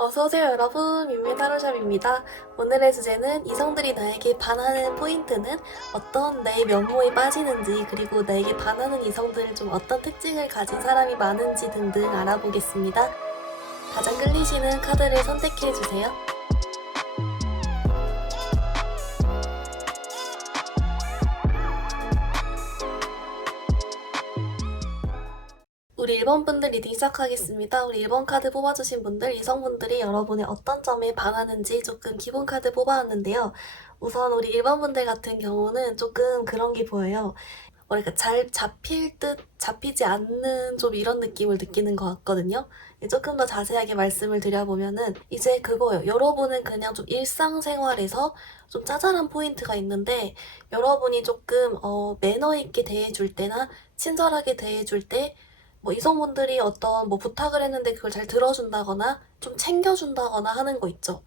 어서오세요 여러분, 뮤미타로샵입니다. 오늘의 주제는 이성들이 나에게 반하는 포인트는 어떤 내 면모에 빠지는지, 그리고 나에게 반하는 이성들은 좀 어떤 특징을 가진 사람이 많은지 등등 알아보겠습니다. 가장 끌리시는 카드를 선택해주세요. 우리 1번 분들 리딩 시작하겠습니다. 우리 1번 카드 뽑아주신 분들, 이성분들이 여러분의 어떤 점에 반하는지 조금 기본 카드 뽑아왔는데요. 우선 우리 1번 분들 같은 경우는 조금 그런 게 보여요. 뭐랄까 잘 잡힐 듯 잡히지 않는 좀 이런 느낌을 느끼는 것 같거든요. 조금 더 자세하게 말씀을 드려보면은 이제 그거예요. 여러분은 그냥 좀 일상생활에서 좀 짜잘한 포인트가 있는데, 여러분이 조금 매너 있게 대해줄 때나 친절하게 대해줄 때 뭐 이성분들이 어떤 뭐 부탁을 했는데 그걸 잘 들어준다거나 좀 챙겨준다거나 하는 거 있죠.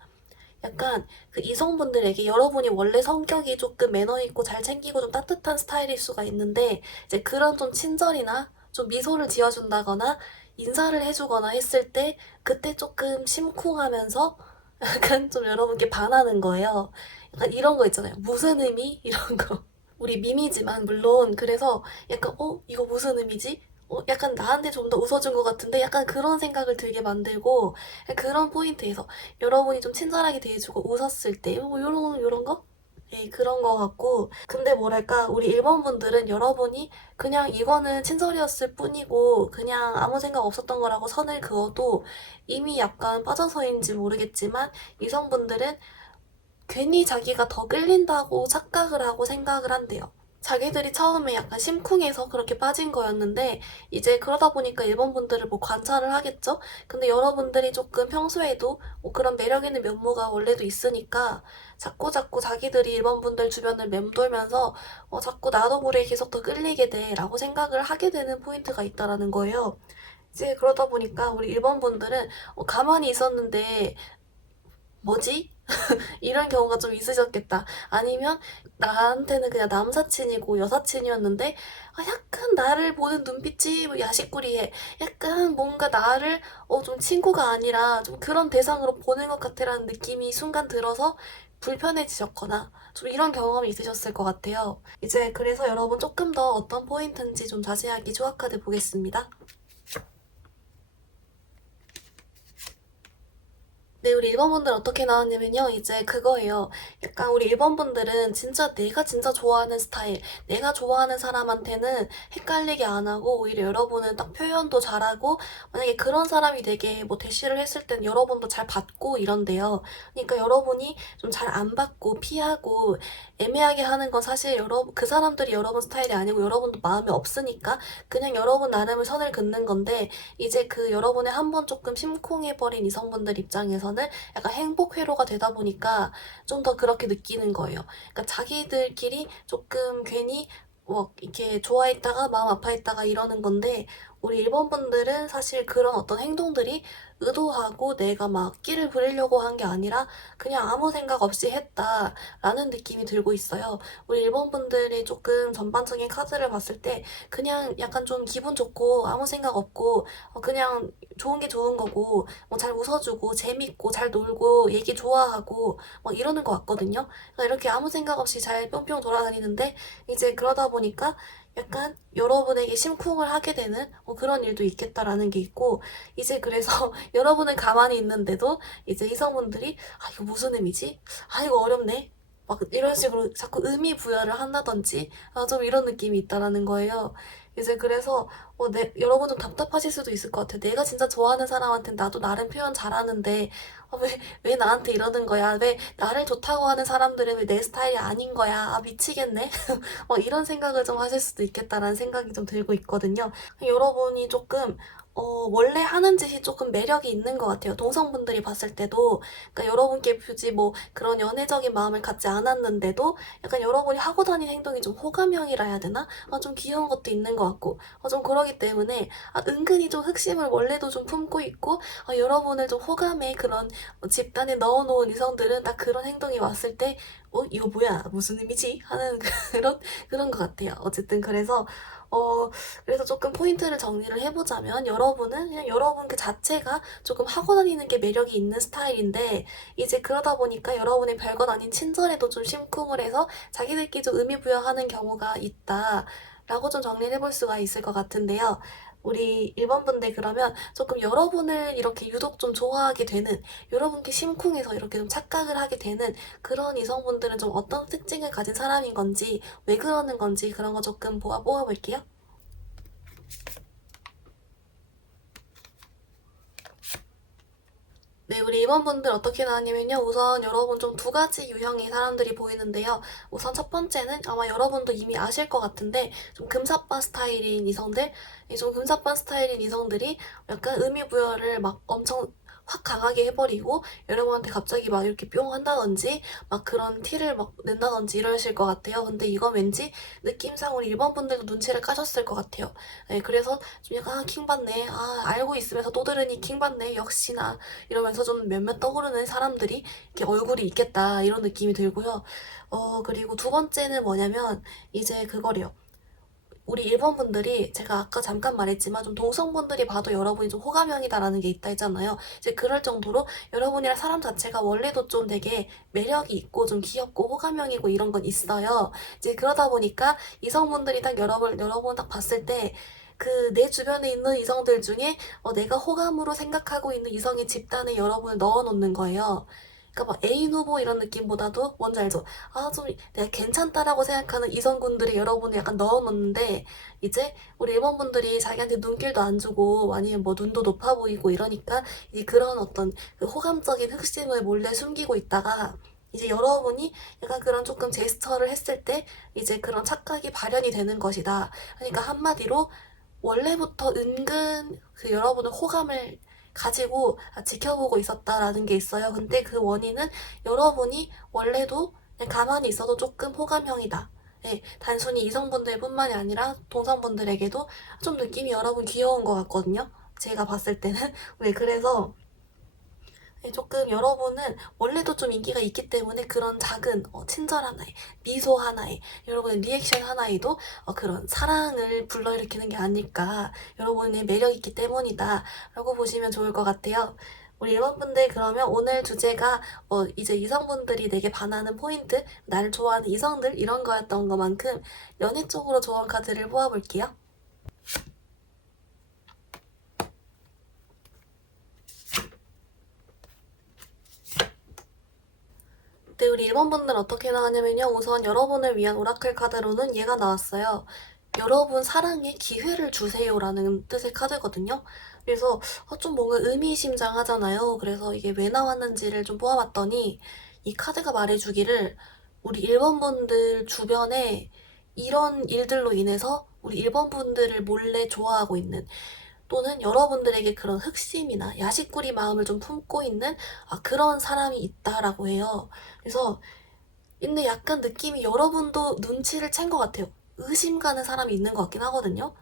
약간 그 이성분들에게 여러분이 원래 성격이 조금 매너 있고 잘 챙기고 좀 따뜻한 스타일일 수가 있는데, 이제 그런 좀 친절이나 좀 미소를 지어준다거나 인사를 해주거나 했을 때 그때 조금 심쿵하면서 약간 좀 여러분께 반하는 거예요. 약간 이런 거 있잖아요. 무슨 의미? 이런 거. 우리 밈이지만 물론. 그래서 약간 이거 무슨 의미지? 약간 나한테 좀 더 웃어준 것 같은데, 약간 그런 생각을 들게 만들고, 그런 포인트에서 여러분이 좀 친절하게 대해주고 웃었을 때 뭐 요런 거? 네, 그런 거 같고. 근데 뭐랄까 우리 1번 분들은 여러분이 그냥 이거는 친절이었을 뿐이고 그냥 아무 생각 없었던 거라고 선을 그어도 이미 약간 빠져서인지 모르겠지만, 이성분들은 괜히 자기가 더 끌린다고 착각을 하고 생각을 한대요. 자기들이 처음에 약간 심쿵해서 그렇게 빠진 거였는데, 이제 그러다 보니까 일본 분들을 뭐 관찰을 하겠죠? 근데 여러분들이 조금 평소에도 뭐 그런 매력 있는 면모가 원래도 있으니까 자꾸 자기들이 일본 분들 주변을 맴돌면서 자꾸 나도 모르게 계속 더 끌리게 돼 라고 생각을 하게 되는 포인트가 있다라는 거예요. 이제 그러다 보니까 우리 일본 분들은 가만히 있었는데 뭐지? 이런 경우가 좀 있으셨겠다. 아니면 나한테는 그냥 남사친이고 여사친이었는데 약간 나를 보는 눈빛이 뭐 야식꾸리해. 약간 뭔가 나를 좀 친구가 아니라 좀 그런 대상으로 보는 것 같아라는 느낌이 순간 들어서 불편해지셨거나 좀 이런 경험이 있으셨을 것 같아요. 이제 그래서 여러분 조금 더 어떤 포인트인지 좀 자세하게 조합카드 보겠습니다. 네, 우리 1번 분들 어떻게 나왔냐면요. 이제 그거예요. 약간 우리 1번 분들은 진짜 내가 진짜 좋아하는 스타일, 내가 좋아하는 사람한테는 헷갈리게 안 하고, 오히려 여러분은 딱 표현도 잘하고, 만약에 그런 사람이 되게 뭐 대시를 했을 땐 여러분도 잘 받고 이런데요. 그러니까 여러분이 좀 잘 안 받고 피하고 애매하게 하는 건 사실 그 사람들이 여러분 스타일이 아니고 여러분도 마음이 없으니까 그냥 여러분 나름의 선을 긋는 건데, 이제 그 여러분의 한 번 조금 심쿵해버린 이성분들 입장에서는 약간 행복 회로가 되다 보니까 좀 더 그렇게 느끼는 거예요. 그러니까 자기들끼리 조금 괜히 뭐 이렇게 좋아했다가 마음 아파했다가 이러는 건데, 우리 1번 분들은 사실 그런 어떤 행동들이 의도하고 내가 막 끼를 부리려고 한 게 아니라 그냥 아무 생각 없이 했다라는 느낌이 들고 있어요. 우리 1번 분들이 조금 전반적인 카드를 봤을 때 그냥 약간 좀 기분 좋고 아무 생각 없고 그냥 좋은 게 좋은 거고 뭐 잘 웃어주고 재밌고 잘 놀고 얘기 좋아하고 막 이러는 것 같거든요. 그러니까 이렇게 아무 생각 없이 잘 뿅뿅 돌아다니는데, 이제 그러다 보니까 약간 여러분에게 심쿵을 하게 되는 그런 일도 있겠다라는 게 있고, 이제 그래서 여러분은 가만히 있는데도 이제 이성분들이 이거 무슨 의미지? 이거 어렵네. 막 이런 식으로 자꾸 의미 부여를 한다든지 좀 이런 느낌이 있다라는 거예요. 이제 그래서 여러분 좀 답답하실 수도 있을 것 같아요. 내가 진짜 좋아하는 사람한테 나도 나름 표현 잘하는데 왜 나한테 이러는 거야? 왜 나를 좋다고 하는 사람들은 왜 내 스타일이 아닌 거야? 미치겠네? 이런 생각을 좀 하실 수도 있겠다라는 생각이 좀 들고 있거든요. 여러분이 조금 원래 하는 짓이 조금 매력이 있는 것 같아요. 동성분들이 봤을 때도. 그러니까 여러분께 굳이 뭐 그런 연애적인 마음을 갖지 않았는데도 약간 여러분이 하고 다니는 행동이 좀 호감형이라 해야 되나? 좀 귀여운 것도 있는 것 같고. 좀 그러기 때문에 은근히 좀 흑심을 원래도 좀 품고 있고, 여러분을 좀 호감의 그런 집단에 넣어놓은 이성들은 딱 그런 행동이 왔을 때 이거 뭐야? 무슨 의미지? 하는 그런 것 같아요. 어쨌든 그래서 그래서 조금 포인트를 정리를 해보자면 여러분은 그냥 여러분 그 자체가 조금 하고 다니는 게 매력이 있는 스타일인데 이제 그러다 보니까 여러분의 별것 아닌 친절에도 좀 심쿵을 해서 자기들끼리 좀 의미 부여하는 경우가 있다. 라고 좀 정리를 해볼 수가 있을 것 같은데요. 우리 1번 분들 그러면 조금 여러분을 이렇게 유독 좀 좋아하게 되는, 여러분께 심쿵해서 이렇게 좀 착각을 하게 되는 그런 이성분들은 좀 어떤 특징을 가진 사람인 건지, 왜 그러는 건지 그런 거 조금 뽑아볼게요. 네, 우리 2번 분들 어떻게 나왔냐면요. 우선 여러분 좀 두 가지 유형의 사람들이 보이는데요. 우선 첫 번째는 아마 여러분도 이미 아실 것 같은데 좀 금사빠 스타일인 이성들, 좀 금사빠 스타일인 이성들이 약간 의미 부여를 막 엄청 확 강하게 해버리고 여러분한테 갑자기 막 이렇게 뿅 한다든지 막 그런 티를 막 낸다든지 이러실 것 같아요. 근데 이건 왠지 느낌상 우리 1번 분들도 눈치를 까셨을 것 같아요. 네, 그래서 좀 약간 킹받네. 알고 있으면서 또 들으니 킹받네. 역시나. 이러면서 좀 몇몇 떠오르는 사람들이 이렇게 얼굴이 있겠다 이런 느낌이 들고요. 그리고 두 번째는 뭐냐면 이제 그거래요. 우리 1번 분들이 제가 아까 잠깐 말했지만 좀 동성분들이 봐도 여러분이 좀 호감형이다라는 게 있다 했잖아요. 이제 그럴 정도로 여러분이랑 사람 자체가 원래도 좀 되게 매력이 있고 좀 귀엽고 호감형이고 이런 건 있어요. 이제 그러다 보니까 이성분들이 딱 여러분 딱 봤을 때 그 내 주변에 있는 이성들 중에 내가 호감으로 생각하고 있는 이성의 집단에 여러분을 넣어놓는 거예요. 그러니까 막 애인 후보 이런 느낌보다도 뭔지 알죠? 좀 내가 괜찮다라고 생각하는 이성분들이 여러분을 약간 넣어놓는데 이제 우리 일본분들이 자기한테 눈길도 안 주고 아니면 뭐 눈도 높아 보이고 이러니까 이제 그런 어떤 그 호감적인 흑심을 몰래 숨기고 있다가 이제 여러분이 약간 그런 조금 제스처를 했을 때 이제 그런 착각이 발현이 되는 것이다. 그러니까 한마디로 원래부터 은근 그 여러분의 호감을 가지고 지켜보고 있었다라는 게 있어요. 근데 그 원인은 여러분이 원래도 그냥 가만히 있어도 조금 호감형이다. 네, 단순히 이성분들 뿐만이 아니라 동성분들에게도 좀 느낌이 여러분 귀여운 것 같거든요. 제가 봤을 때는. 네, 그래서 네, 조금 여러분은 원래도 좀 인기가 있기 때문에 그런 작은 친절 하나에 미소 하나에 여러분의 리액션 하나에도 그런 사랑을 불러일으키는 게 아닐까, 여러분의 매력 있기 때문이다 라고 보시면 좋을 것 같아요. 우리 일반분들 그러면 오늘 주제가 이제 이성분들이 내게 반하는 포인트, 나를 좋아하는 이성들 이런 거였던 것만큼 연애 쪽으로 좋은 카드를 뽑아볼게요. 네, 우리 1번 분들 어떻게 나왔냐면요. 우선 여러분을 위한 오라클 카드로는 얘가 나왔어요. 여러분 사랑에 기회를 주세요라는 뜻의 카드거든요. 그래서 좀 뭔가 의미심장하잖아요. 그래서 이게 왜 나왔는지를 좀 뽑아봤더니 이 카드가 말해주기를 우리 1번 분들 주변에 이런 일들로 인해서 우리 1번 분들을 몰래 좋아하고 있는, 또는 여러분들에게 그런 흑심이나 야식꾸리 마음을 좀 품고 있는 그런 사람이 있다라고 해요. 그래서 근데 약간 느낌이 여러분도 눈치를 챈 것 같아요. 의심 가는 사람이 있는 것 같긴 하거든요.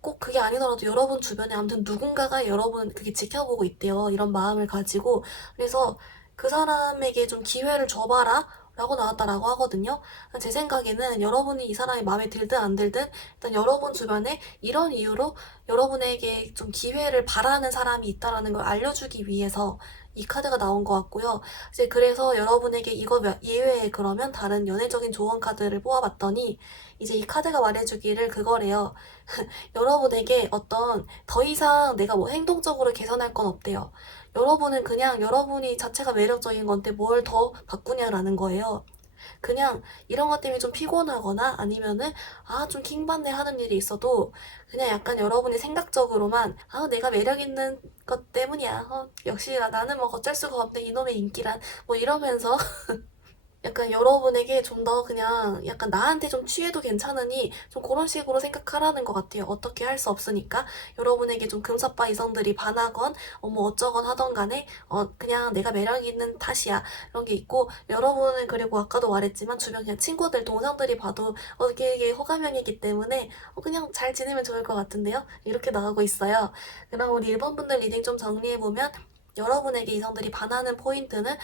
꼭 그게 아니더라도 여러분 주변에 아무튼 누군가가 여러분 그게 지켜보고 있대요. 이런 마음을 가지고. 그래서 그 사람에게 좀 기회를 줘봐라 라고 나왔다라고 하거든요. 제 생각에는 여러분이 이 사람이 마음에 들든 안 들든 일단 여러분 주변에 이런 이유로 여러분에게 좀 기회를 바라는 사람이 있다라는 걸 알려주기 위해서 이 카드가 나온 것 같고요. 이제 그래서 여러분에게 이거 예외에 그러면 다른 연애적인 조언 카드를 뽑아봤더니 이제 이 카드가 말해주기를 그거래요. 여러분에게 어떤 더 이상 내가 뭐 행동적으로 개선할 건 없대요. 여러분은 그냥 여러분이 자체가 매력적인 건데 뭘 더 바꾸냐라는 거예요. 그냥 이런 것 때문에 좀 피곤하거나 아니면은 좀 킹받네 하는 일이 있어도 그냥 약간 여러분이 생각적으로만 내가 매력 있는 것 때문이야. 역시 나는 뭐 어쩔 수가 없네 이놈의 인기란 뭐 이러면서 약간 여러분에게 좀 더 그냥 약간 나한테 좀 취해도 괜찮으니 좀 그런 식으로 생각하라는 것 같아요. 어떻게 할 수 없으니까 여러분에게 좀 금사빠 이성들이 반하건 뭐 어쩌건 하던 간에 그냥 내가 매력 있는 탓이야 이런 게 있고, 여러분은 그리고 아까도 말했지만 주변 그냥 친구들 동생들이 봐도 되게 호감형이기 때문에 그냥 잘 지내면 좋을 것 같은데요. 이렇게 나오고 있어요. 그럼 우리 1번 분들 리딩 좀 정리해보면 여러분에게 이성들이 반하는 포인트는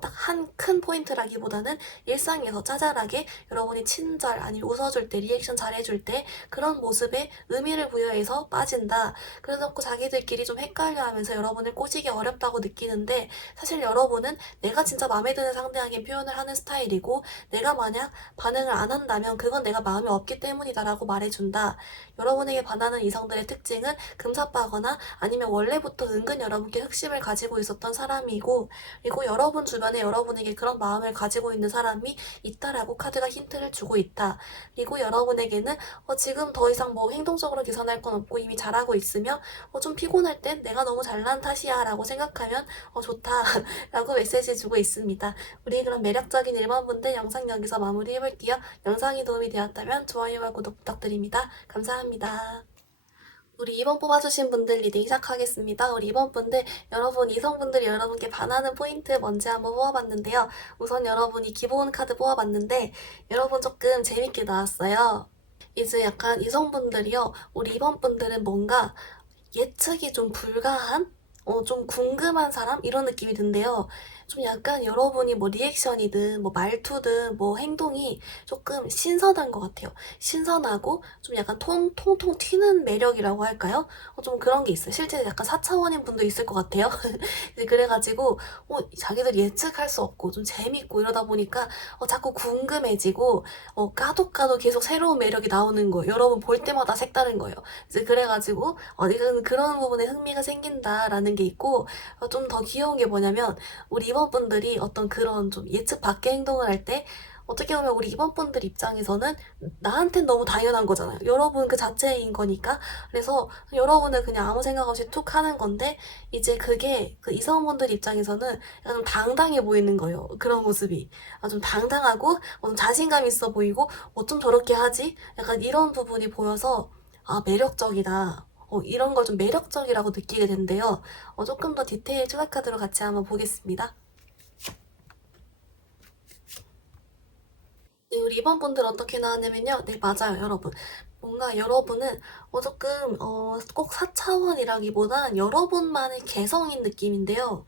딱 한 큰 포인트라기보다는 일상에서 짜잘하게 여러분이 친절 아니면 웃어줄 때 리액션 잘해줄 때 그런 모습에 의미를 부여해서 빠진다. 그래서 자기들끼리 좀 헷갈려하면서 여러분을 꼬시기 어렵다고 느끼는데 사실 여러분은 내가 진짜 마음에 드는 상대에게 표현을 하는 스타일이고 내가 만약 반응을 안 한다면 그건 내가 마음에 없기 때문이다라고 말해준다. 여러분에게 반하는 이성들의 특징은 금사빠거나 아니면 원래부터 은근 여러분께 흑심을 가지고 있었던 사람이고 그리고 여러분 주변에 여러분에게 그런 마음을 가지고 있는 사람이 있다라고 카드가 힌트를 주고 있다. 그리고 여러분에게는 지금 더 이상 뭐 행동적으로 개선할 건 없고 이미 잘하고 있으며 좀 피곤할 땐 내가 너무 잘난 탓이야 라고 생각하면 좋다 라고 메시지 주고 있습니다. 우리 그럼 매력적인 1번분들 영상 여기서 마무리해볼게요. 영상이 도움이 되었다면 좋아요와 구독 부탁드립니다. 감사합니다. 우리 2번 뽑아주신 분들 리딩 시작하겠습니다. 우리 2번 분들, 여러분 이성분들이 여러분께 반하는 포인트 뭔지 한번 뽑아봤는데요. 우선 여러분이 기본 카드 뽑아봤는데 여러분 조금 재밌게 나왔어요. 이제 약간 이성분들이요. 우리 2번 분들은 뭔가 예측이 좀 불가한? 좀 궁금한 사람? 이런 느낌이 든대요. 좀 약간 여러분이 뭐 리액션이든 뭐 말투든 뭐 행동이 조금 신선한 것 같아요. 신선하고 좀 약간 통통 튀는 매력이라고 할까요? 좀 그런 게 있어요. 실제 약간 4차원인 분도 있을 것 같아요. 그래가지고 자기들 예측할 수 없고 좀 재밌고 이러다 보니까 자꾸 궁금해지고 까도 계속 새로운 매력이 나오는 거예요. 여러분 볼 때마다 색다른 거예요. 이제 그래가지고 이건 그런 부분에 흥미가 생긴다라는 게 있고 좀 더 귀여운 게 뭐냐면 우리 이번분들이 어떤 그런 좀 예측 밖의 행동을 할 때 어떻게 보면 우리 이번분들 입장에서는 나한텐 너무 당연한 거잖아요. 여러분 그 자체인 거니까. 그래서 여러분은 그냥 아무 생각 없이 툭 하는 건데 이제 그게 그 이성분들 입장에서는 약간 좀 당당해 보이는 거예요. 그런 모습이. 좀 당당하고 좀 자신감 있어 보이고 어쩜 저렇게 하지? 약간 이런 부분이 보여서 매력적이다. 이런 걸 좀 매력적이라고 느끼게 된대요. 조금 더 디테일 추가 카드로 같이 한번 보겠습니다. 네, 우리 이번 분들 어떻게 나왔냐면요. 네, 맞아요, 여러분. 뭔가 여러분은 조금 꼭 4차원이라기보단 여러분만의 개성인 느낌인데요.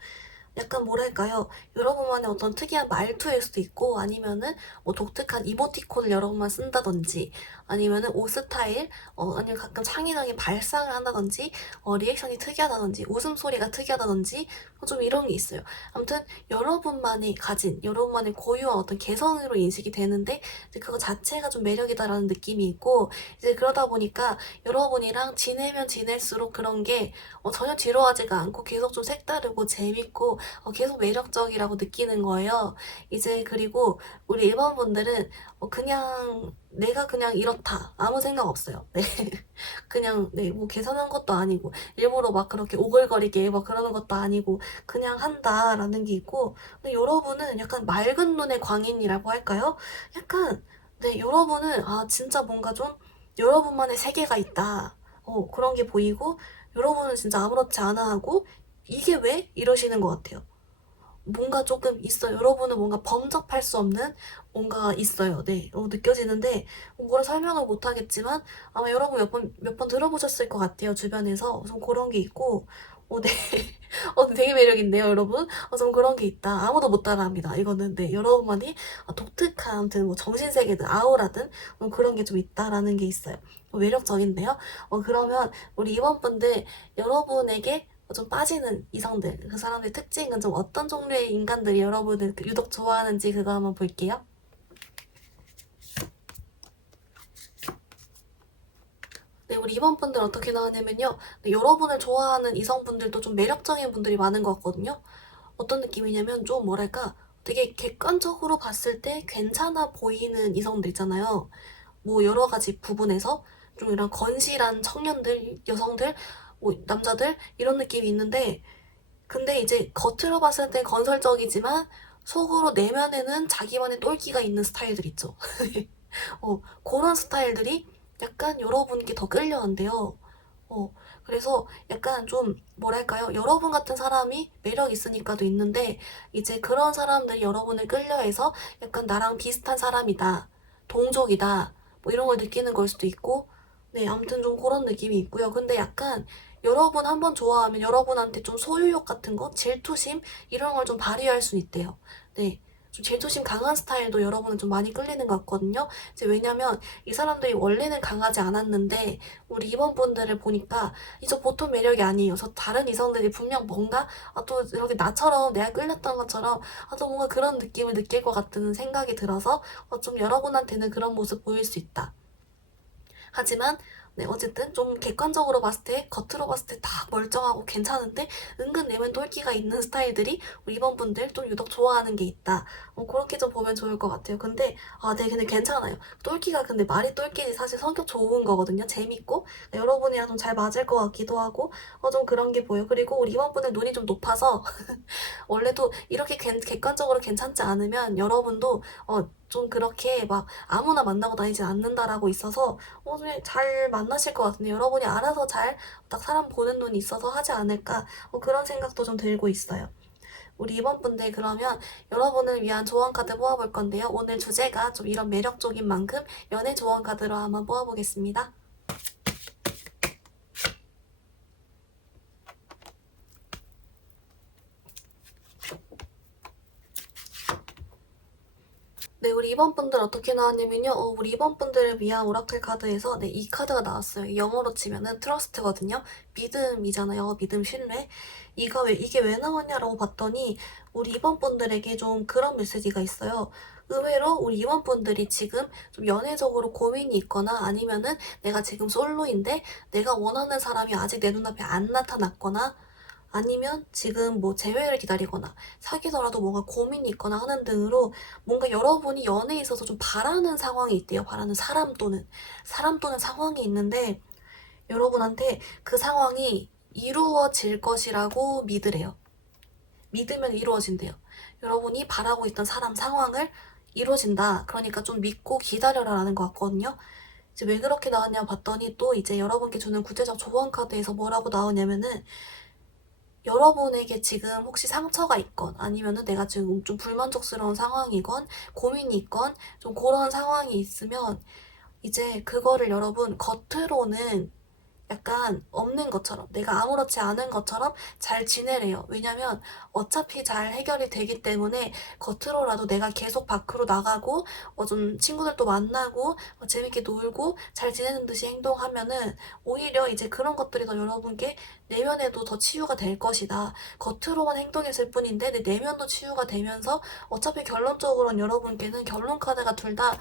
약간 뭐랄까요? 여러분만의 어떤 특이한 말투일 수도 있고 아니면은 뭐 독특한 이모티콘을 여러분만 쓴다든지 아니면은 옷 스타일 아니면 가끔 창의적인 발상을 한다든지 리액션이 특이하다든지 웃음소리가 특이하다든지 좀 이런 게 있어요. 아무튼 여러분만이 가진 여러분만의 고유한 어떤 개성으로 인식이 되는데 이제 그거 자체가 좀 매력이다라는 느낌이 있고 이제 그러다 보니까 여러분이랑 지내면 지낼수록 그런 게 전혀 지루하지가 않고 계속 좀 색다르고 재밌고 계속 매력적이라고 느끼는 거예요. 이제 그리고 우리 일반 분들은 그냥 내가 그냥 이렇다 아무 생각 없어요. 네. 그냥 뭐 계산한 것도 아니고 일부러 막 그렇게 오글거리게 막 그러는 것도 아니고 그냥 한다라는 게 있고 근데 여러분은 약간 맑은 눈의 광인이라고 할까요? 약간 여러분은 진짜 뭔가 좀 여러분만의 세계가 있다. 그런 게 보이고 여러분은 진짜 아무렇지 않아 하고 이게 왜? 이러시는 것 같아요. 뭔가 조금 있어요. 여러분은 뭔가 범접할 수 없는 뭔가 있어요. 네, 느껴지는데 뭐라 설명을 못 하겠지만 아마 여러분 몇 번 들어보셨을 것 같아요. 주변에서 좀 그런 게 있고, 네, 되게 매력인데요, 여러분. 좀 그런 게 있다. 아무도 못 따라합니다. 이거는 여러분만이 독특한 아무튼 뭐 정신세계든 아우라든 그런 게 좀 있다라는 게 있어요. 매력적인데요. 그러면 우리 이번 분들 여러분에게 좀 빠지는 이성들, 그 사람들의 특징은 좀 어떤 종류의 인간들이 여러분을 유독 좋아하는지 그거 한번 볼게요. 네, 우리 이번 분들 어떻게 나왔냐면요. 네, 여러분을 좋아하는 이성분들도 좀 매력적인 분들이 많은 것 같거든요. 어떤 느낌이냐면 좀 뭐랄까 되게 객관적으로 봤을 때 괜찮아 보이는 이성들 있잖아요. 뭐 여러 가지 부분에서 좀 이런 건실한 청년들, 여성들, 뭐 남자들 이런 느낌이 있는데 근데 이제 겉으로 봤을 땐 건설적이지만 속으로 내면에는 자기만의 똘끼가 있는 스타일들 있죠. 그런 스타일들이 약간 여러분께 더 끌려온대요. 그래서 약간 좀 뭐랄까요? 여러분 같은 사람이 매력 있으니까도 있는데 이제 그런 사람들이 여러분을 끌려해서 약간 나랑 비슷한 사람이다. 동족이다. 뭐 이런 걸 느끼는 걸 수도 있고 네, 아무튼 좀 그런 느낌이 있고요. 근데 약간 여러분 한번 좋아하면 여러분한테 좀 소유욕 같은 거, 질투심 이런 걸 좀 발휘할 수 있대요. 네. 좀 질투심 강한 스타일도 여러분은 좀 많이 끌리는 것 같거든요. 이제 왜냐면 이 사람들이 원래는 강하지 않았는데 우리 이번분들을 보니까 이저 보통 매력이 아니에요. 저 다른 이성들이 분명 뭔가 또 이렇게 나처럼 내가 끌렸던 것처럼 또 뭔가 그런 느낌을 느낄 것 같은 생각이 들어서 좀 여러분한테는 그런 모습 보일 수 있다. 하지만 네, 어쨌든 좀 객관적으로 봤을 때, 겉으로 봤을 때 다 멀쩡하고 괜찮은데 은근 내면 똘끼가 있는 스타일들이 우리 이번 분들 좀 유독 좋아하는 게 있다. 그렇게 좀 보면 좋을 것 같아요. 근데 네, 근데 괜찮아요. 똘끼가 근데 말이 똘끼지 사실 성격 좋은 거거든요. 재밌고 여러분이랑 좀 잘 맞을 것 같기도 하고 좀 그런 게 보여요. 그리고 우리 이번 분들 눈이 좀 높아서 원래도 이렇게 객관적으로 괜찮지 않으면 여러분도 좀 그렇게 막 아무나 만나고 다니진 않는다라고 있어서 잘 만나실 것 같은데 여러분이 알아서 잘 딱 사람 보는 눈이 있어서 하지 않을까 그런 생각도 좀 들고 있어요. 우리 이번 분들 그러면 여러분을 위한 조언 카드 뽑아볼 건데요. 오늘 주제가 좀 이런 매력적인 만큼 연애 조언 카드로 한번 뽑아보겠습니다. 네, 우리 이번 분들 어떻게 나왔냐면요. 우리 이번 분들을 위한 오라클 카드에서 네, 이 카드가 나왔어요. 영어로 치면은 트러스트거든요. 믿음이잖아요. 믿음, 신뢰. 이게 왜 나왔냐라고 봤더니 우리 이번 분들에게 좀 그런 메시지가 있어요. 의외로 우리 이번 분들이 지금 좀 연애적으로 고민이 있거나 아니면은 내가 지금 솔로인데 내가 원하는 사람이 아직 내 눈앞에 안 나타났거나 아니면 지금 뭐 재회를 기다리거나 사귀더라도 뭔가 고민이 있거나 하는 등으로 뭔가 여러분이 연애에 있어서 좀 바라는 상황이 있대요. 바라는 사람 또는 상황이 있는데 여러분한테 그 상황이 이루어질 것이라고 믿으래요. 믿으면 이루어진대요. 여러분이 바라고 있던 사람 상황을 이루어진다. 그러니까 좀 믿고 기다려라라는 것 같거든요. 이제 왜 그렇게 나왔냐 봤더니 또 이제 여러분께 주는 구체적 조언 카드에서 뭐라고 나오냐면은 여러분에게 지금 혹시 상처가 있건 아니면은 내가 지금 좀 불만족스러운 상황이건 고민이 있건 좀 그런 상황이 있으면 이제 그거를 여러분 겉으로는 약간 없는 것처럼 내가 아무렇지 않은 것처럼 잘 지내래요. 왜냐면 어차피 잘 해결이 되기 때문에 겉으로라도 내가 계속 밖으로 나가고 좀 친구들도 만나고 재밌게 놀고 잘 지내는 듯이 행동하면은 오히려 이제 그런 것들이 더 여러분께 내면에도 더 치유가 될 것이다. 겉으로만 행동했을 뿐인데 내 내면도 치유가 되면서 어차피 결론적으로는 여러분께는 결론 카드가 둘 다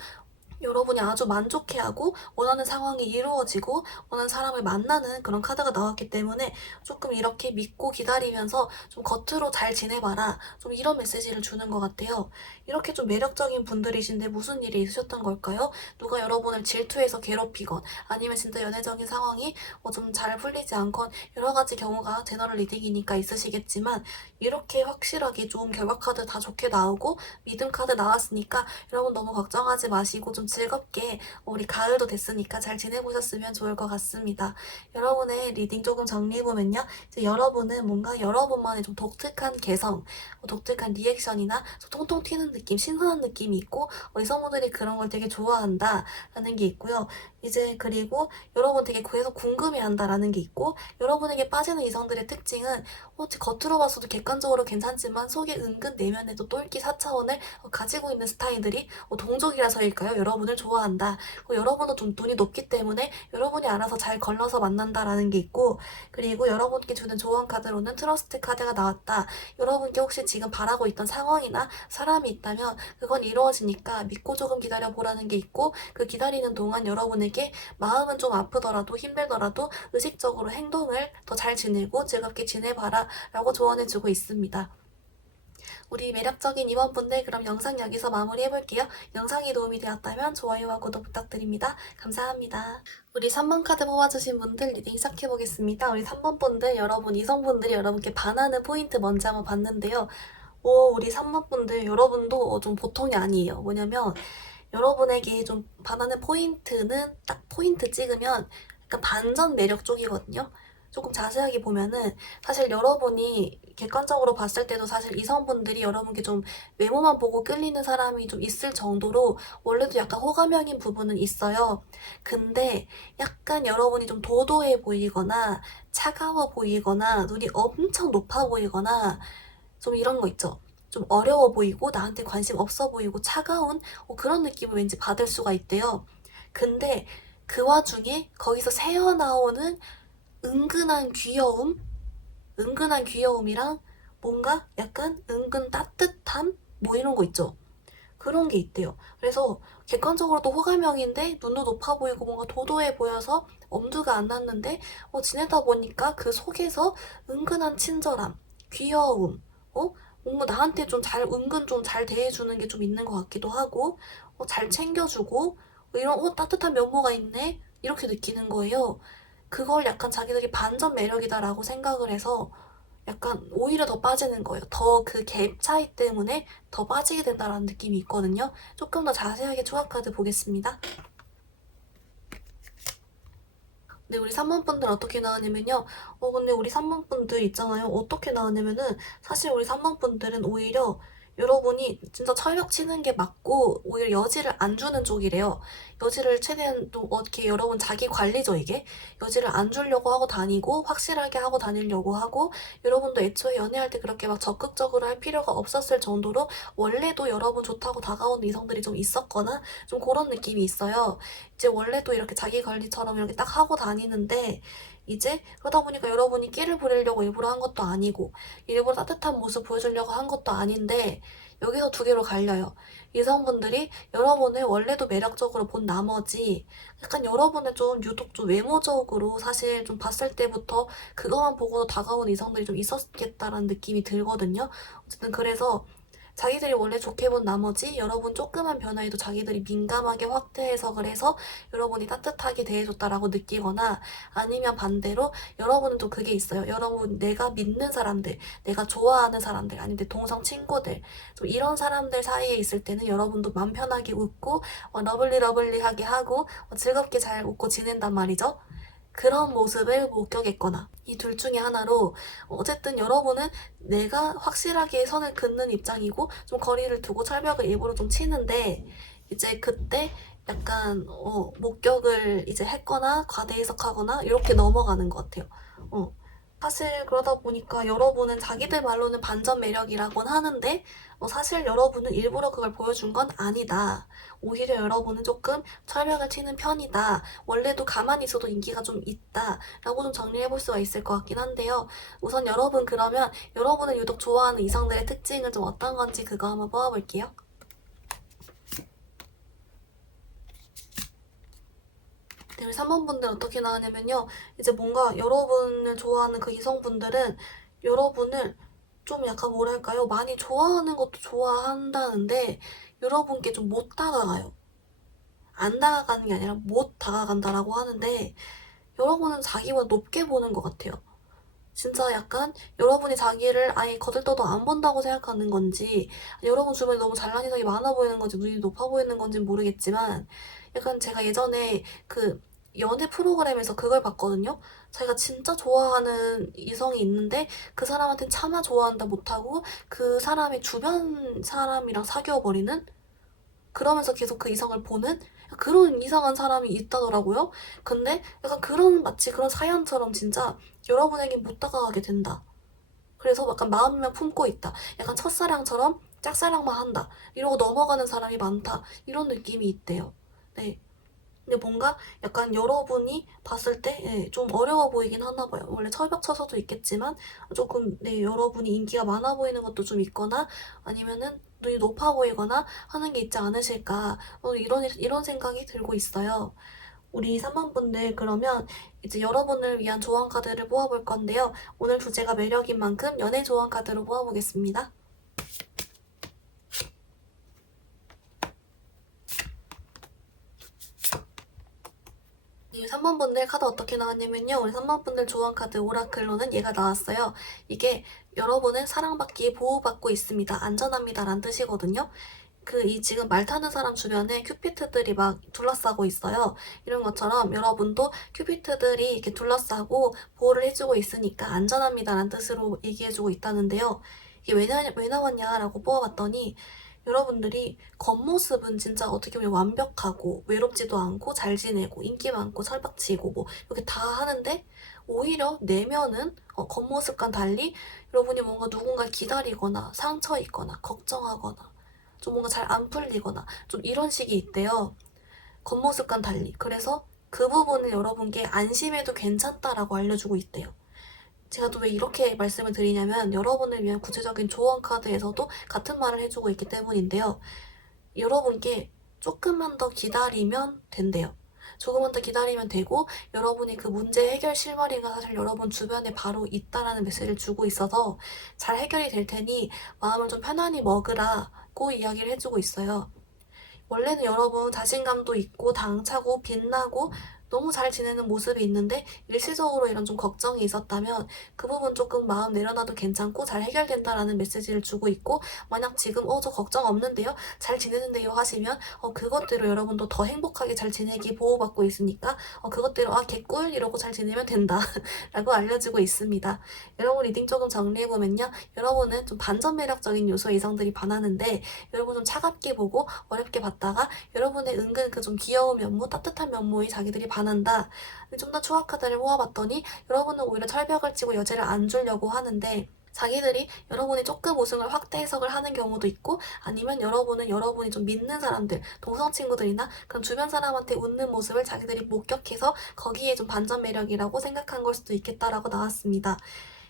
여러분이 아주 만족해하고 원하는 상황이 이루어지고 원하는 사람을 만나는 그런 카드가 나왔기 때문에 조금 이렇게 믿고 기다리면서 좀 겉으로 잘 지내봐라. 좀 이런 메시지를 주는 것 같아요. 이렇게 좀 매력적인 분들이신데 무슨 일이 있으셨던 걸까요? 누가 여러분을 질투해서 괴롭히건 아니면 진짜 연애적인 상황이 좀 잘 풀리지 않건 여러 가지 경우가 제너럴 리딩이니까 있으시겠지만 이렇게 확실하게 좀 결과 카드 다 좋게 나오고 믿음 카드 나왔으니까 여러분 너무 걱정하지 마시고 좀 즐겁게 우리 가을도 됐으니까 잘 지내보셨으면 좋을 것 같습니다. 여러분의 리딩 조금 정리해보면요. 이제 여러분은 뭔가 여러분만의 좀 독특한 개성, 독특한 리액션이나 좀 통통 튀는 느낌, 신선한 느낌이 있고 여성분들이 그런 걸 되게 좋아한다라는 게 있고요. 이제 그리고 여러분 되게 계속 궁금해한다라는 게 있고 여러분에게 빠지는 이성들의 특징은 겉으로 봤어도 객관적으로 괜찮지만 속에 은근 내면에도 똘끼 4차원을 가지고 있는 스타일들이 동족이라서일까요? 여러분을 좋아한다. 여러분도 좀 눈이 높기 때문에 여러분이 알아서 잘 걸러서 만난다라는 게 있고 그리고 여러분께 주는 조언 카드로는 트러스트 카드가 나왔다. 여러분께 혹시 지금 바라고 있던 상황이나 사람이 있다면 그건 이루어지니까 믿고 조금 기다려보라는 게 있고 그 기다리는 동안 여러분에게 마음은 좀 아프더라도 힘들더라도 의식적으로 행동을 더 잘 지내고 즐겁게 지내봐라 라고 조언해주고 있습니다. 우리 매력적인 임원분들 그럼 영상 여기서 마무리해볼게요. 영상이 도움이 되었다면 좋아요와 구독 부탁드립니다. 감사합니다. 우리 3번 카드 뽑아주신 분들 리딩 시작해보겠습니다. 우리 3번 분들 여러분 이성분들이 여러분께 반하는 포인트 먼저 한번 봤는데요. 우리 3번 분들 여러분도 좀 보통이 아니에요. 뭐냐면 여러분에게 좀 반하는 포인트는 딱 포인트 찍으면 약간 반전 매력 쪽이거든요. 조금 자세하게 보면은 사실 여러분이 객관적으로 봤을 때도 사실 이성분들이 여러분께 좀 외모만 보고 끌리는 사람이 좀 있을 정도로 원래도 약간 호감형인 부분은 있어요. 근데 약간 여러분이 좀 도도해 보이거나 차가워 보이거나 눈이 엄청 높아 보이거나 좀 이런 거 있죠. 좀 어려워 보이고 나한테 관심 없어 보이고 차가운 그런 느낌을 왠지 받을 수가 있대요. 근데 그 와중에 거기서 새어나오는 은근한 귀여움? 은근한 귀여움이랑 뭔가 약간 은근 따뜻함? 뭐 이런 거 있죠. 그런 게 있대요. 그래서 객관적으로도 호감형인데 눈도 높아 보이고 뭔가 도도해 보여서 엄두가 안 났는데 지내다 보니까 그 속에서 은근한 친절함, 귀여움, 뭔가 나한테 좀 은근 좀 잘 대해주는 게 좀 있는 것 같기도 하고 잘 챙겨주고 이런 따뜻한 면모가 있네 이렇게 느끼는 거예요. 그걸 약간 자기들이 반전 매력이다라고 생각을 해서 약간 오히려 더 빠지는 거예요. 더 그 갭 차이 때문에 더 빠지게 된다라는 느낌이 있거든요. 조금 더 자세하게 초합 카드 보겠습니다. 근데 우리 3번 분들 어떻게 나왔냐면요. 근데 우리 3번 분들 있잖아요. 어떻게 나왔냐면은 사실 우리 3번 분들은 오히려 여러분이 진짜 철벽 치는 게 맞고 오히려 여지를 안 주는 쪽이래요. 여지를 최대한 또 어떻게 여러분 자기 관리죠 이게. 여지를 안 주려고 하고 다니고 확실하게 하고 다니려고 하고 여러분도 애초에 연애할 때 그렇게 막 적극적으로 할 필요가 없었을 정도로 원래도 여러분 좋다고 다가오는 이성들이 좀 있었거나 좀 그런 느낌이 있어요. 이제 원래도 이렇게 자기 관리처럼 이렇게 딱 하고 다니는데 이제 그러다 보니까 여러분이 끼를 부리려고 일부러 한 것도 아니고 일부러 따뜻한 모습 보여주려고 한 것도 아닌데 여기서 두 개로 갈려요. 이성분들이 여러분을 원래도 매력적으로 본 나머지 약간 여러분의 좀 유독 좀 외모적으로 사실 좀 봤을 때부터 그것만 보고 다가온 이성들이 좀 있었겠다라는 느낌이 들거든요. 어쨌든 그래서 자기들이 원래 좋게 본 나머지 여러분 조그만 변화에도 자기들이 민감하게 확대 해석을 해서 여러분이 따뜻하게 대해줬다라고 느끼거나 아니면 반대로 여러분은 또 그게 있어요. 여러분 내가 믿는 사람들, 내가 좋아하는 사람들, 아니면 내 동성 친구들 좀 이런 사람들 사이에 있을 때는 여러분도 맘 편하게 웃고 러블리하게 하고 즐겁게 잘 웃고 지낸단 말이죠. 그런 모습을 목격했거나 이 둘 중에 하나로 어쨌든 여러분은 내가 확실하게 선을 긋는 입장이고 좀 거리를 두고 철벽을 일부러 좀 치는데 이제 그때 약간 목격을 이제 했거나 과대 해석하거나 이렇게 넘어가는 것 같아요. 사실 그러다 보니까 여러분은 자기들 말로는 반전 매력이라고는 하는데 사실 여러분은 일부러 그걸 보여준 건 아니다. 오히려 여러분은 조금 철벽을 치는 편이다. 원래도 가만히 있어도 인기가 좀 있다. 라고 좀 정리해볼 수가 있을 것 같긴 한데요. 우선 여러분 그러면 여러분을 유독 좋아하는 이성들의 특징은 좀 어떤 건지 그거 한번 뽑아볼게요. 네, 우리 3번 분들 어떻게 나왔냐면요. 이제 뭔가 여러분을 좋아하는 그 이성분들은 여러분을 좀 약간 뭐랄까요? 많이 좋아하는 것도 좋아한다는데 여러분께 좀 못 다가가요. 안 다가가는 게 아니라 못 다가간다라고 하는데 여러분은 자기보다 높게 보는 것 같아요. 진짜 약간 여러분이 자기를 아예 거들떠도 안 본다고 생각하는 건지 여러분 주변에 너무 잘난 이성이 많아 보이는 건지 눈이 높아 보이는 건지 모르겠지만 약간 제가 예전에 그 연애 프로그램에서 그걸 봤거든요. 자기가 진짜 좋아하는 이성이 있는데 그 사람한테 차마 좋아한다 못하고 그 사람의 주변 사람이랑 사귀어 버리는 그러면서 계속 그 이성을 보는 그런 이상한 사람이 있다더라고요. 근데 약간 마치 그런 사연처럼 진짜 여러분에게 못 다가가게 된다. 그래서 약간 마음만 품고 있다. 약간 첫사랑처럼 짝사랑만 한다. 이러고 넘어가는 사람이 많다. 이런 느낌이 있대요. 네. 근데 뭔가 약간 여러분이 봤을 때 좀 어려워 보이긴 하나 봐요. 원래 철벽 쳐서도 있겠지만 조금 여러분이 인기가 많아 보이는 것도 좀 있거나 아니면은 눈이 높아 보이거나 하는 게 있지 않으실까 이런 생각이 들고 있어요. 우리 3번 분들 그러면 이제 여러분을 위한 조언 카드를 뽑아볼 건데요. 오늘 주제가 매력인 만큼 연애 조언 카드로 뽑아보겠습니다. 이 3번 분들 카드 어떻게 나왔냐면요. 우리 3번 분들 조언 카드 오라클로는 얘가 나왔어요. 이게 여러분은 사랑받기 보호받고 있습니다. 안전합니다. 라는 뜻이거든요. 이 지금 말 타는 사람 주변에 큐피트들이 막 둘러싸고 있어요. 이런 것처럼 여러분도 큐피트들이 이렇게 둘러싸고 보호를 해주고 있으니까 안전합니다라는 뜻으로 얘기해주고 있다는데요. 이게 왜 나왔냐라고 뽑아봤더니 여러분들이 겉모습은 진짜 어떻게 보면 완벽하고 외롭지도 않고 잘 지내고 인기 많고 철박치고 뭐 이렇게 다 하는데 오히려 내면은 겉모습과 달리 여러분이 뭔가 누군가 기다리거나 상처 있거나 걱정하거나 좀 뭔가 잘 안 풀리거나 좀 이런 식이 있대요. 겉모습과는 달리. 그래서 그 부분을 여러분께 안심해도 괜찮다라고 알려주고 있대요. 제가 또 왜 이렇게 말씀을 드리냐면 여러분을 위한 구체적인 조언 카드에서도 같은 말을 해주고 있기 때문인데요. 여러분께 조금만 더 기다리면 된대요. 조금만 더 기다리면 되고 여러분이 그 문제 해결 실마리가 사실 여러분 주변에 바로 있다라는 메시지를 주고 있어서 잘 해결이 될 테니 마음을 좀 편안히 먹으라고 이야기를 해주고 있어요. 원래는 여러분 자신감도 있고 당차고 빛나고 너무 잘 지내는 모습이 있는데 일시적으로 이런 좀 걱정이 있었다면 그 부분 조금 마음 내려놔도 괜찮고 잘 해결된다라는 메시지를 주고 있고, 만약 지금 저 걱정 없는데요? 잘 지내는데요? 하시면 그것대로 여러분도 더 행복하게 잘 지내기 보호받고 있으니까 그것대로 개꿀 이러고 잘 지내면 된다 라고 알려주고 있습니다. 여러분 리딩 조금 정리해보면요. 여러분은 좀 반전 매력적인 요소 이성들이 반하는데 여러분 좀 차갑게 보고 어렵게 봤다가 여러분의 은근 그 좀 귀여운 면모, 따뜻한 면모에 자기들이 반한다. 좀 더 추가 카드를 모아봤더니 여러분은 오히려 철벽을 치고 여지를 안 주려고 하는데 자기들이 여러분이 조금 우승을 확대 해석을 하는 경우도 있고, 아니면 여러분은 여러분이 좀 믿는 사람들, 동성 친구들이나 그런 주변 사람한테 웃는 모습을 자기들이 목격해서 거기에 좀 반전 매력이라고 생각한 걸 수도 있겠다라고 나왔습니다.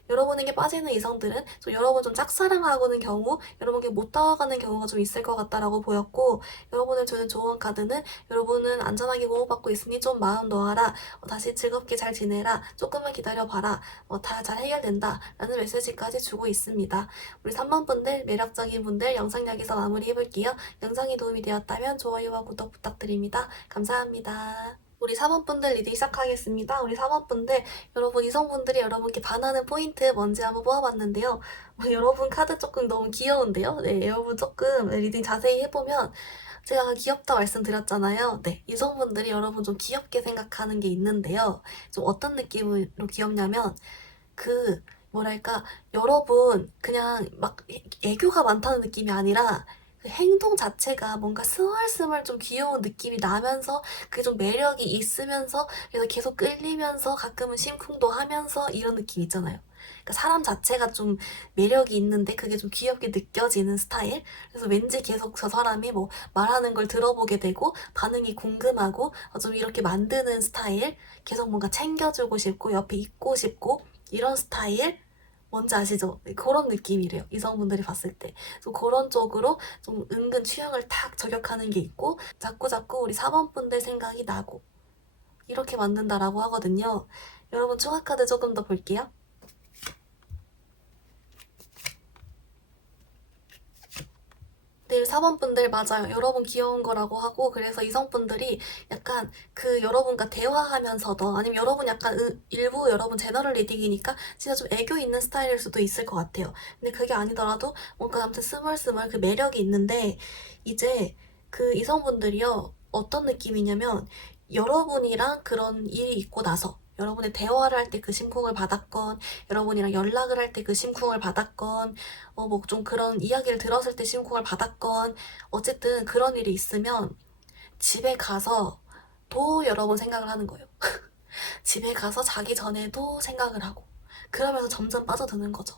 여러분에게 빠지는 이성들은 좀 여러분 좀 짝사랑하고는 경우, 여러분에게 못 다가가는 경우가 좀 있을 것 같다라고 보였고, 여러분을 주는 조언 카드는 여러분은 안전하게 보호받고 있으니 좀 마음 놓아라, 다시 즐겁게 잘 지내라, 조금만 기다려봐라, 다 잘 해결된다 라는 메시지까지 주고 있습니다. 우리 3번 분들, 매력적인 분들 영상 여기서 마무리해볼게요. 영상이 도움이 되었다면 좋아요와 구독 부탁드립니다. 감사합니다. 우리 4번 분들 리딩 시작하겠습니다. 우리 4번 분들, 여러분 이성분들이 여러분께 반하는 포인트 뭔지 한번 뽑아봤는데요. 여러분 카드 조금 너무 귀여운데요? 네, 여러분 조금 리딩 자세히 해보면 제가 귀엽다 말씀드렸잖아요. 네, 이성분들이 여러분 좀 귀엽게 생각하는 게 있는데요. 좀 어떤 느낌으로 귀엽냐면 뭐랄까, 여러분 그냥 막 애교가 많다는 느낌이 아니라 그 행동 자체가 뭔가 스멀스멀 좀 귀여운 느낌이 나면서 그게 좀 매력이 있으면서 그래서 계속 끌리면서 가끔은 심쿵도 하면서 이런 느낌 있잖아요. 그러니까 사람 자체가 좀 매력이 있는데 그게 좀 귀엽게 느껴지는 스타일. 그래서 왠지 계속 저 사람이 뭐 말하는 걸 들어보게 되고 반응이 궁금하고 좀 이렇게 만드는 스타일. 계속 뭔가 챙겨주고 싶고 옆에 있고 싶고 이런 스타일. 뭔지 아시죠? 네, 그런 느낌이래요. 이성분들이 봤을 때. 좀 그런 쪽으로 좀 은근 취향을 탁 저격하는 게 있고, 자꾸자꾸 우리 4번 분들 생각이 나고 이렇게 만든다라고 하거든요. 여러분 추가 카드 조금 더 볼게요. 네, 4번 분들 맞아요. 여러분 귀여운 거라고 하고, 그래서 이성분들이 약간 여러분과 대화하면서도, 아니면 여러분 약간 일부 여러분 제너럴 리딩이니까 진짜 좀 애교 있는 스타일일 수도 있을 것 같아요. 근데 그게 아니더라도 뭔가 아무튼 스멀스멀 그 매력이 있는데, 이제 이성분들이요 어떤 느낌이냐면 여러분이랑 그런 일이 있고 나서 여러분의 대화를 할 때 그 심쿵을 받았건, 여러분이랑 연락을 할 때 그 심쿵을 받았건, 뭐 좀 그런 이야기를 들었을 때 심쿵을 받았건, 어쨌든 그런 일이 있으면 집에 가서 또 여러 번 생각을 하는 거예요. 집에 가서 자기 전에도 생각을 하고, 그러면서 점점 빠져드는 거죠.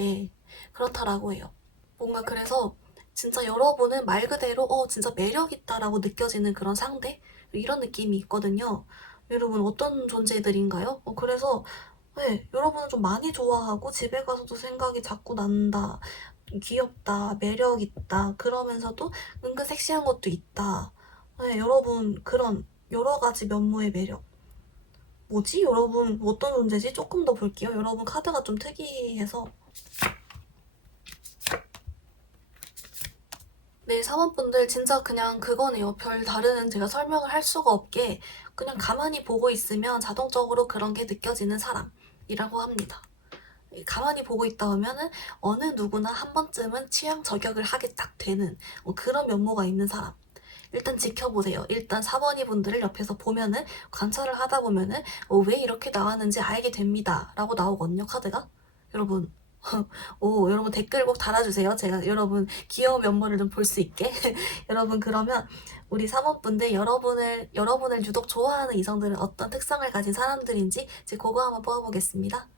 예, 그렇다라고 해요. 뭔가 그래서 진짜 여러분은 말 그대로 진짜 매력있다라고 느껴지는 그런 상대? 이런 느낌이 있거든요. 여러분 어떤 존재들인가요? 그래서 네, 여러분은 좀 많이 좋아하고 집에 가서도 생각이 자꾸 난다. 귀엽다, 매력있다. 그러면서도 은근 섹시한 것도 있다. 네, 여러분 그런 여러 가지 면모의 매력. 뭐지? 여러분 어떤 존재지? 조금 더 볼게요. 여러분 카드가 좀 특이해서. 네, 사원분들 진짜 그냥 그거네요. 별 다른 제가 설명을 할 수가 없게 그냥 가만히 보고 있으면 자동적으로 그런 게 느껴지는 사람이라고 합니다. 가만히 보고 있다 보면은 어느 누구나 한 번쯤은 취향 저격을 하게 딱 되는 그런 면모가 있는 사람. 일단 지켜보세요. 일단 4번이 분들을 옆에서 보면은 관찰을 하다 보면은 왜 이렇게 나왔는지 알게 됩니다. 라고 나오거든요, 카드가. 여러분. 여러분 댓글 꼭 달아주세요. 제가 여러분 귀여운 면모를 좀 볼 수 있게. 여러분 그러면 우리 3번 분들 여러분을 유독 좋아하는 이성들은 어떤 특성을 가진 사람들인지 이제 그거 한번 뽑아보겠습니다.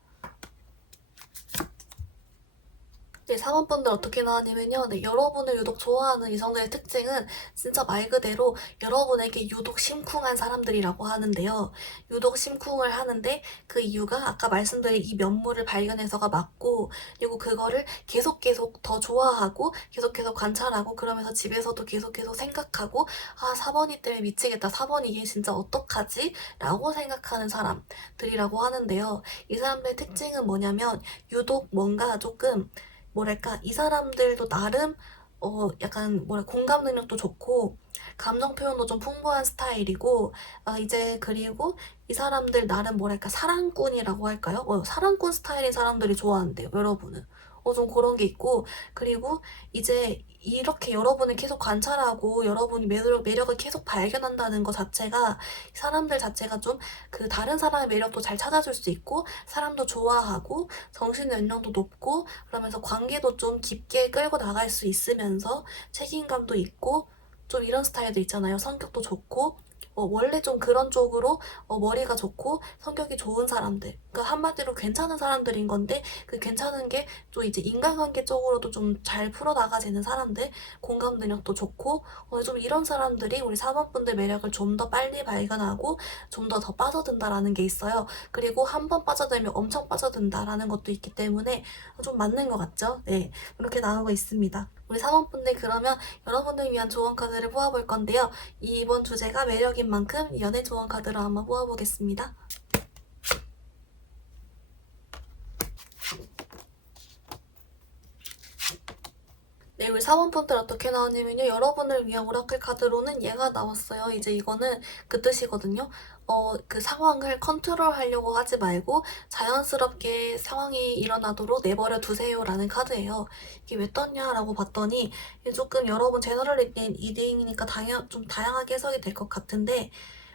네, 4번분들 어떻게 나왔냐면요. 네, 여러분을 유독 좋아하는 이성들의 특징은 진짜 말 그대로 여러분에게 유독 심쿵한 사람들이라고 하는데요. 유독 심쿵을 하는데 그 이유가 아까 말씀드린 이 면모를 발견해서가 맞고, 그리고 그거를 계속 더 좋아하고 계속 관찰하고 그러면서 집에서도 계속 생각하고 4번이 때문에 미치겠다. 4번이 이게 진짜 어떡하지? 라고 생각하는 사람들이라고 하는데요. 이 사람들의 특징은 뭐냐면 유독 뭔가 조금 뭐랄까 이 사람들도 나름 약간 공감 능력도 좋고 감정 표현도 좀 풍부한 스타일이고 이제 그리고 이 사람들 나름 뭐랄까 사랑꾼이라고 할까요? 사랑꾼 스타일인 사람들이 좋아한대요, 여러분은. 좀 그런 게 있고, 그리고 이제 이렇게 여러분을 계속 관찰하고 여러분이 매력을 계속 발견한다는 것 자체가 사람들 자체가 좀 그 다른 사람의 매력도 잘 찾아줄 수 있고 사람도 좋아하고 정신 연령도 높고 그러면서 관계도 좀 깊게 끌고 나갈 수 있으면서 책임감도 있고 좀 이런 스타일도 있잖아요. 성격도 좋고 원래 좀 그런 쪽으로 머리가 좋고 성격이 좋은 사람들. 그러니까 한마디로 괜찮은 사람들인 건데 그 괜찮은 게 또 이제 인간관계 쪽으로도 좀 잘 풀어나가지는 사람들. 공감 능력도 좋고 좀 이런 사람들이 우리 4번 분들 매력을 좀 더 빨리 발견하고 좀 더 빠져든다라는 게 있어요. 그리고 한 번 빠져들면 엄청 빠져든다라는 것도 있기 때문에 좀 맞는 것 같죠? 네, 이렇게 나오고 있습니다. 우리 4번 분들 그러면 여러분들 위한 조언 카드를 뽑아볼 건데요. 이번 주제가 매력인 만큼 연애 조언 카드로 한번 뽑아보겠습니다. 네, 우리 4번 분들 어떻게 나왔냐면요. 여러분을 위한 오라클 카드로는 얘가 나왔어요. 이제 이거는 그 뜻이거든요. 그 상황을 컨트롤하려고 하지 말고 자연스럽게 상황이 일어나도록 내버려 두세요라는 카드예요. 이게 왜 떴냐라고 봤더니 조금 여러분 제너럴 리딩이니까 좀 다양하게 해석이 될 것 같은데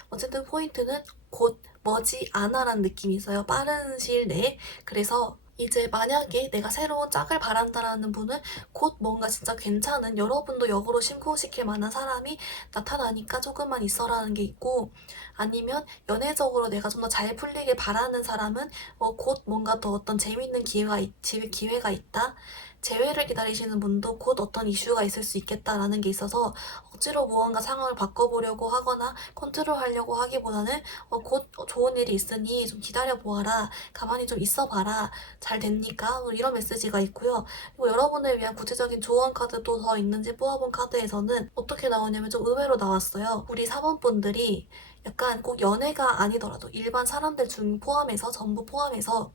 어쨌든 포인트는 곧 머지않아라는 느낌이 있어요. 빠른 시일 내에. 그래서 이제 만약에 내가 새로운 짝을 바란다라는 분은 곧 뭔가 진짜 괜찮은 여러분도 역으로 심쿵시킬 만한 사람이 나타나니까 조금만 있어라는 게 있고, 아니면 연애적으로 내가 좀 더 잘 풀리길 바라는 사람은 곧 뭔가 더 어떤 재밌는 기회가 있다. 재회를 기다리시는 분도 곧 어떤 이슈가 있을 수 있겠다라는 게 있어서 억지로 무언가 상황을 바꿔보려고 하거나 컨트롤하려고 하기보다는 곧 좋은 일이 있으니 좀 기다려보아라. 가만히 좀 있어봐라. 잘 됩니까? 이런 메시지가 있고요. 그리고 여러분을 위한 구체적인 조언 카드도 더 있는지 뽑아본 카드에서는 어떻게 나오냐면 좀 의외로 나왔어요. 우리 4번 분들이 약간 꼭 연애가 아니더라도 일반 사람들 중 포함해서 전부 포함해서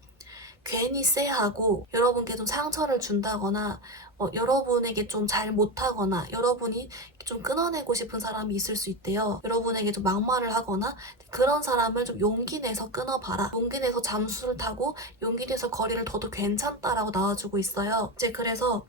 괜히 쎄하고 여러분께 좀 상처를 준다거나 여러분에게 좀 잘 못하거나 여러분이 좀 끊어내고 싶은 사람이 있을 수 있대요. 여러분에게 좀 막말을 하거나 그런 사람을 좀 용기 내서 끊어봐라. 용기 내서 잠수를 타고 용기 내서 거리를 둬도 괜찮다라고 나와주고 있어요. 이제 그래서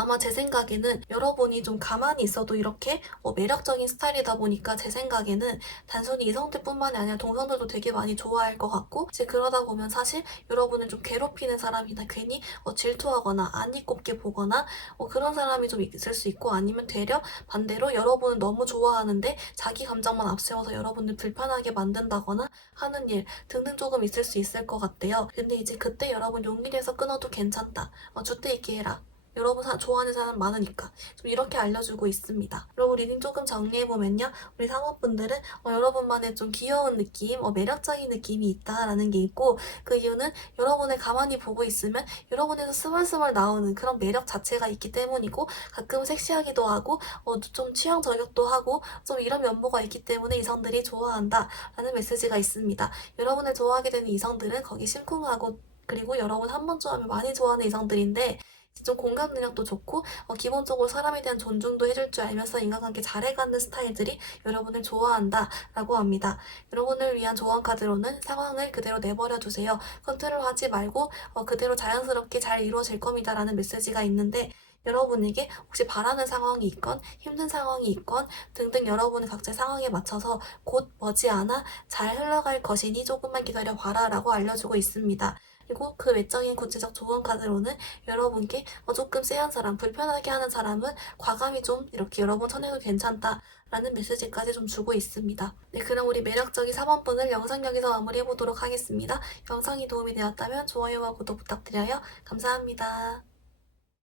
아마 제 생각에는 여러분이 좀 가만히 있어도 이렇게 매력적인 스타일이다 보니까 제 생각에는 단순히 이성들뿐만이 아니라 동성들도 되게 많이 좋아할 것 같고 이제 그러다 보면 사실 여러분을 좀 괴롭히는 사람이나 괜히 질투하거나 안이 꼽게 보거나 그런 사람이 좀 있을 수 있고 아니면 되려 반대로 여러분을 너무 좋아하는데 자기 감정만 앞세워서 여러분을 불편하게 만든다거나 하는 일 등등 조금 있을 수 있을 것 같아요. 근데 이제 그때 여러분 용기 내서 끊어도 괜찮다. 주때 있게 해라. 여러분 좋아하는 사람 많으니까 좀 이렇게 알려주고 있습니다. 여러분 리딩 조금 정리해보면요. 우리 상업분들은 여러분만의 좀 귀여운 느낌, 매력적인 느낌이 있다라는 게 있고 그 이유는 여러분을 가만히 보고 있으면 여러분에서 스멀스멀 나오는 그런 매력 자체가 있기 때문이고 가끔 섹시하기도 하고 좀 취향 저격도 하고 좀 이런 면모가 있기 때문에 이성들이 좋아한다 라는 메시지가 있습니다. 여러분을 좋아하게 되는 이성들은 거기 심쿵하고 그리고 여러분 한 번쯤 하면 많이 좋아하는 이성들인데 좀 공감 능력도 좋고 기본적으로 사람에 대한 존중도 해줄 줄 알면서 인간관계 잘해가는 스타일들이 여러분을 좋아한다 라고 합니다. 여러분을 위한 조언 카드로는 상황을 그대로 내버려 두세요. 컨트롤하지 말고 그대로 자연스럽게 잘 이루어질 겁니다 라는 메시지가 있는데, 여러분에게 혹시 바라는 상황이 있건 힘든 상황이 있건 등등 여러분의 각자의 상황에 맞춰서 곧 머지않아 잘 흘러갈 것이니 조금만 기다려봐라 라고 알려주고 있습니다. 그리고 그 외적인 구체적 조언 카드로는 여러분께 조금 쎄한 사람, 불편하게 하는 사람은 과감히 좀 이렇게 여러 번 쳐내도 괜찮다 라는 메시지까지 좀 주고 있습니다. 네, 그럼 우리 매력적인 4번분을 영상 여기서 마무리해보도록 하겠습니다. 영상이 도움이 되었다면 좋아요와 구독 부탁드려요. 감사합니다.